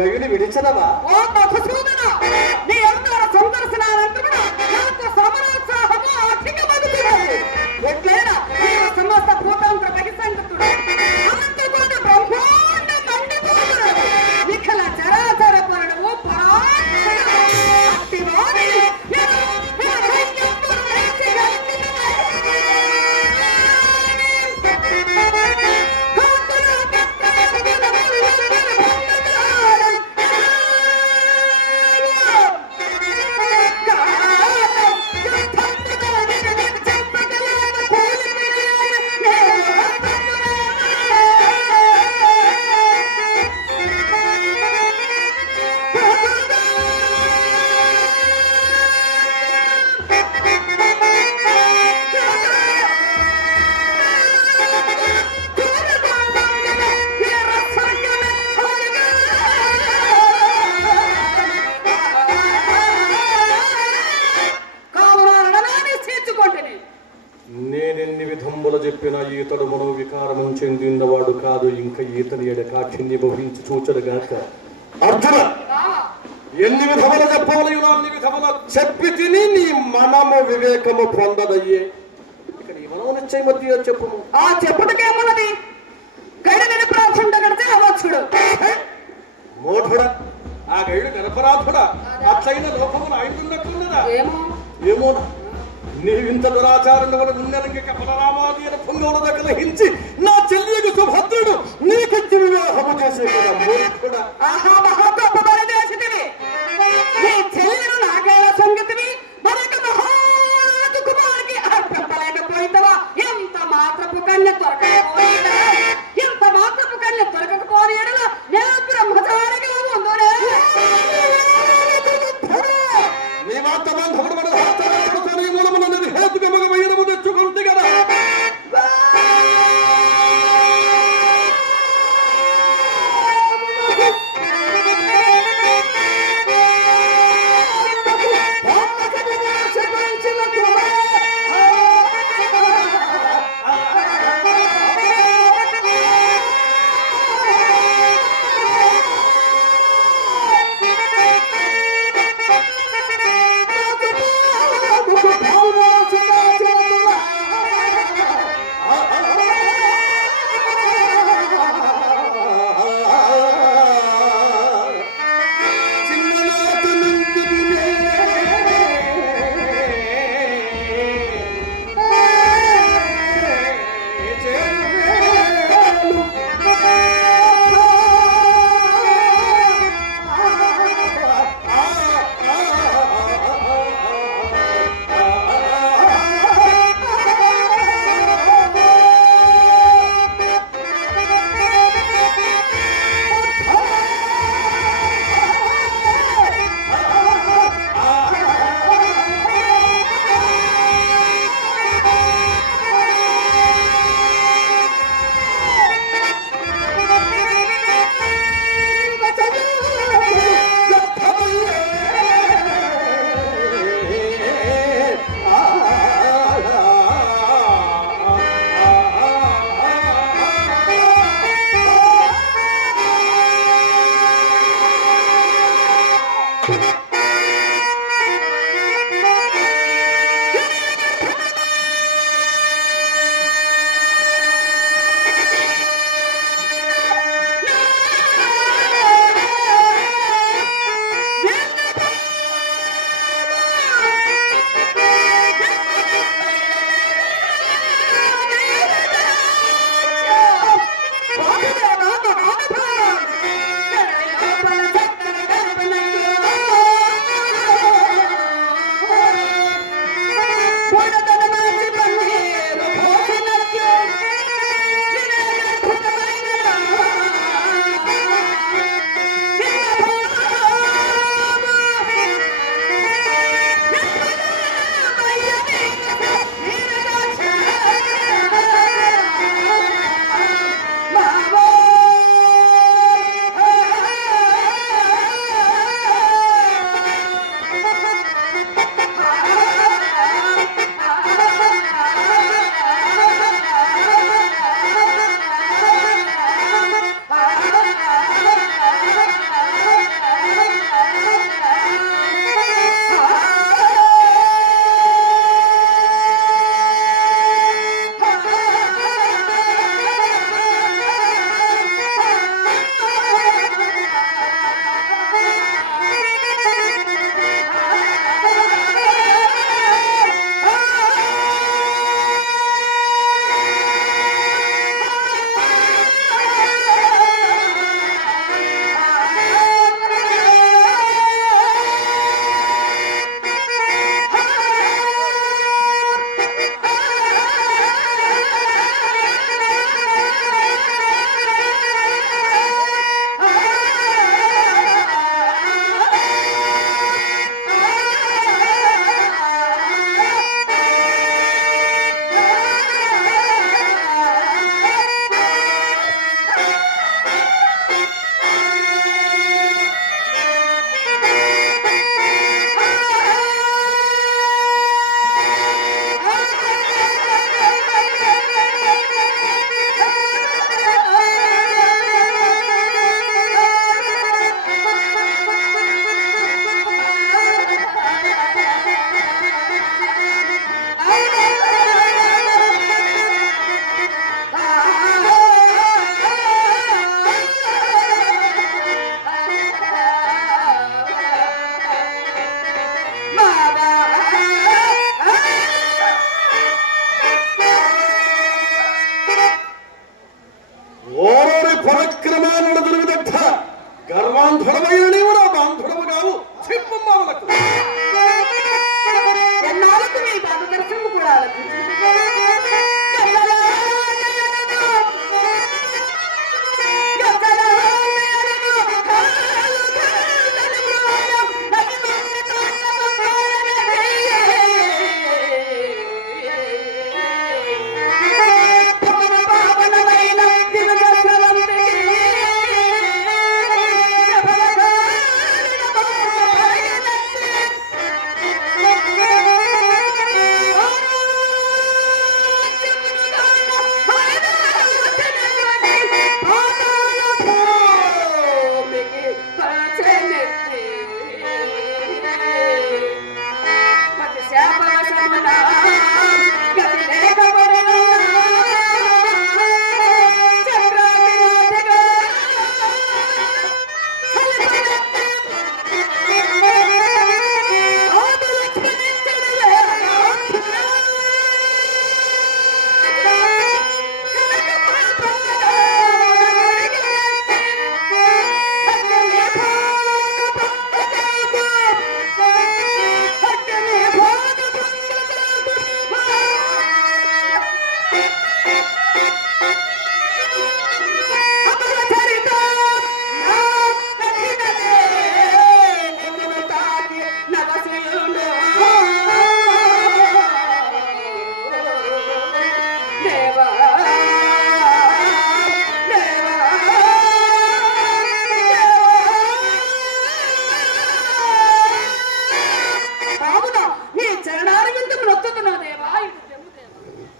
ഗവിന് വിളിച്ചതവാ ഓ కాఠిన్య భవించి చూచడుగాక అర్జున ఎన్ని విధముల చెప్పవలయునో అన్ని విధముల చెప్పి తిని నీ మనము వివేకము పొందదయ్యే. ఇక నీ మనో నిశ్చయ మధ్య చెప్పుము. ఆ చెప్పుటకేమున్నది గడి నిరపరాధుండ గడితే అవచ్చుడు మోఢుడ ఆ గైడు గర్భరాధుడా అట్లయిన లోకమును ఆయనకున్నట్లున్నదా? ఏమో. ఏమో నీవింత దురాచారం వల్ల ఉన్నరంగిక బలరామాదీన అని పొంగవుల నా చెల్లికి సుభద్రుడు నీకిచ్చి వివాహము చేసే కదా మూర్ఖుడా ఆహా మహా గొప్ప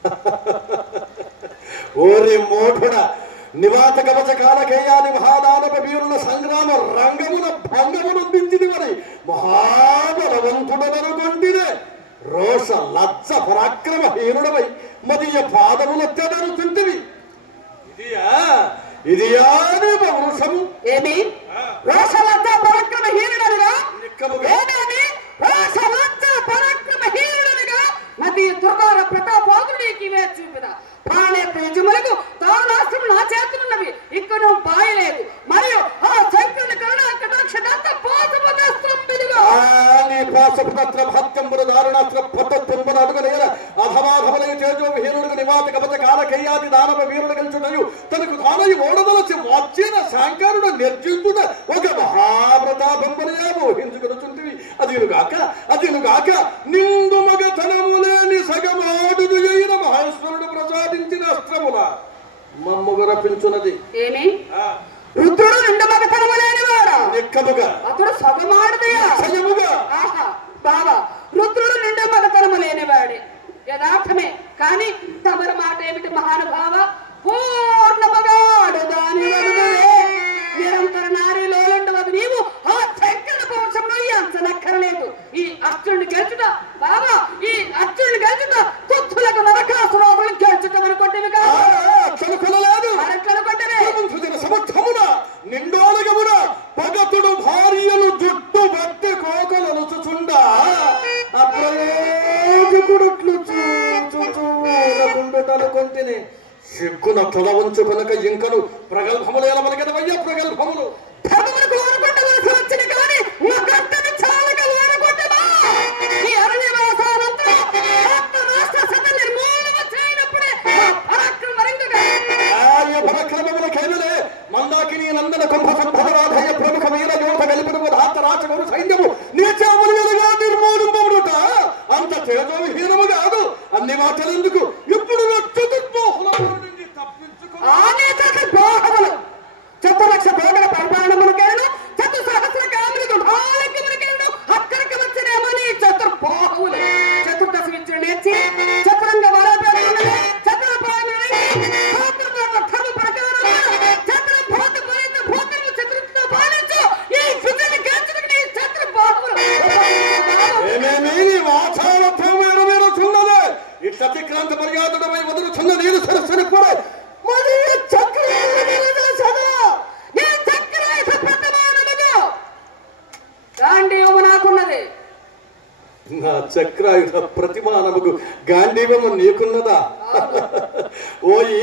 ఓరి మోఢుడ నివాత కవచ కాలకేయాది మహాదానవ వీరుల సంగ్రామ రంగమున భంగమును దించిది మరి. మహాబలవంతుడననుకొంటినే రోష లజ్జ పరాక్రమ హీనుడవై మదీయ పాదములెత్తదను తింటివి. ఇదియా? ఇదియా ఏమి? రోషలజ్జ పరాక్రమ నిక్కముగా. ఏమేమి? ప్రాణే తేజములకు తానాస్త్రం నా చేతులున్నవి. ఇక్కడ బాయలేదు మరియు ఆ శంకరుని కరుణ కటాక్ష దత్త పాశుపదాస్త్రం నీ పాశపుత్ర భక్తంబుల దారుణాస్త్ర పట్టత్వంబుల అడుగనేల అధమాధములై కాలకయ్యాది దానవ వీరుడు గెలుచుటయు తనకు తానై వచ్చిన శంకరుడు నిర్జించుట ఒక మహాప్రతాపంబులే మోహించుకొనుచుంటివి. అదినుగాక అదినుగాక నిండు మగతనము లేని మమ్ముగు రపించున్నది ఏమి? ఆ, రుద్రుడు నిండు మగతనము లేనివాడా? నిక్కముగా అతడు సగమాడదయా సయముగా ఆహా బాబా రుద్రుడు నిండు మగతనము లేనివాడే. యథార్థమే కానీ ఇంకను ప్రగల్భములేల మనకెదవయ్య ప్రగల్భములు. ఇట్ల అతిక్రాంత మర్యాదడమై వదులుచున్న నీరు సరస్సుని కూడా. మరి చక్రవర్తి సదా నీ చక్రాయుధ ప్రతిమానముగా గాంధీవము నాకున్నది. నా చక్రాయుధ ప్రతిమానముకు గాంధీవము నీకున్నదా? ఓయి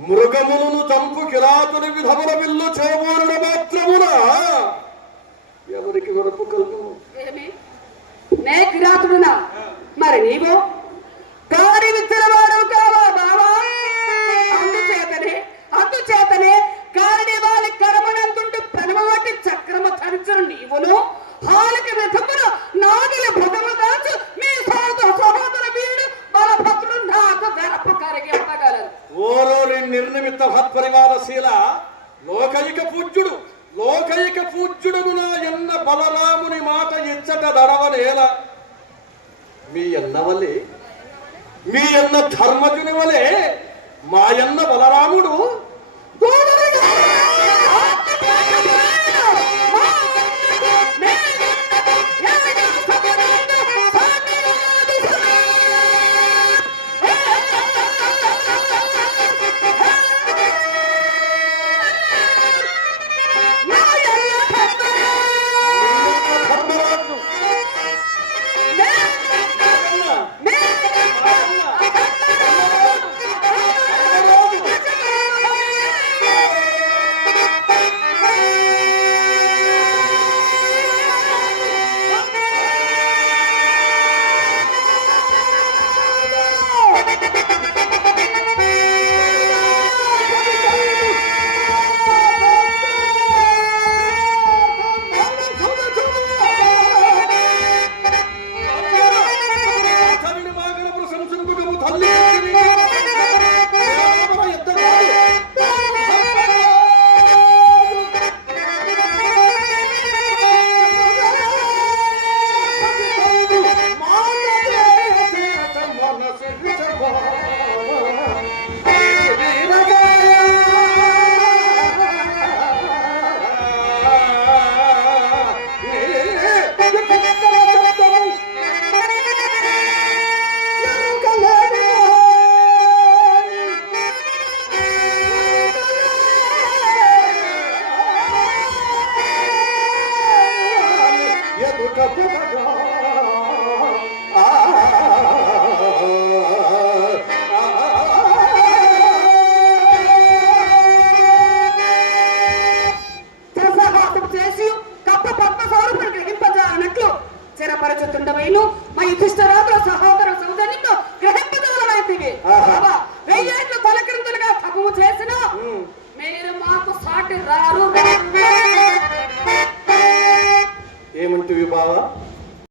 మృగములను చంపు కిరాతుని విధముల విల్లు చేయబోనుడు మాత్రమున? ఎవరికి వెరపు కలుగును ఏమి? నే కిరాతుడునా? మరి నీవు? కాడి విత్తనవాడు కావా బావా అందుచేతనే అందుచేతనే కాడి వాళ్ళ కడమనంతుంటూ పెనమవాటి చక్రమ ధరించను నీవును హాలకి విధమున నాగిల భుజము దాచు మీ సోదర సహోదర వీడు బలభద్రుడు నాకు గరపు కరిగి ఉండగలరు ఓరోరి నిర్నిమిత్త భత్పరివారశీల లోకైక పూజ్యుడు లోకైక పూజ్యుడుగున ఎన్న బలరాముని మాట ఇచ్చట దడవనేలా. మీ ఎన్నవల్లి మీ అన్న ధర్మజుని వలె మాయన్న బలరాముడు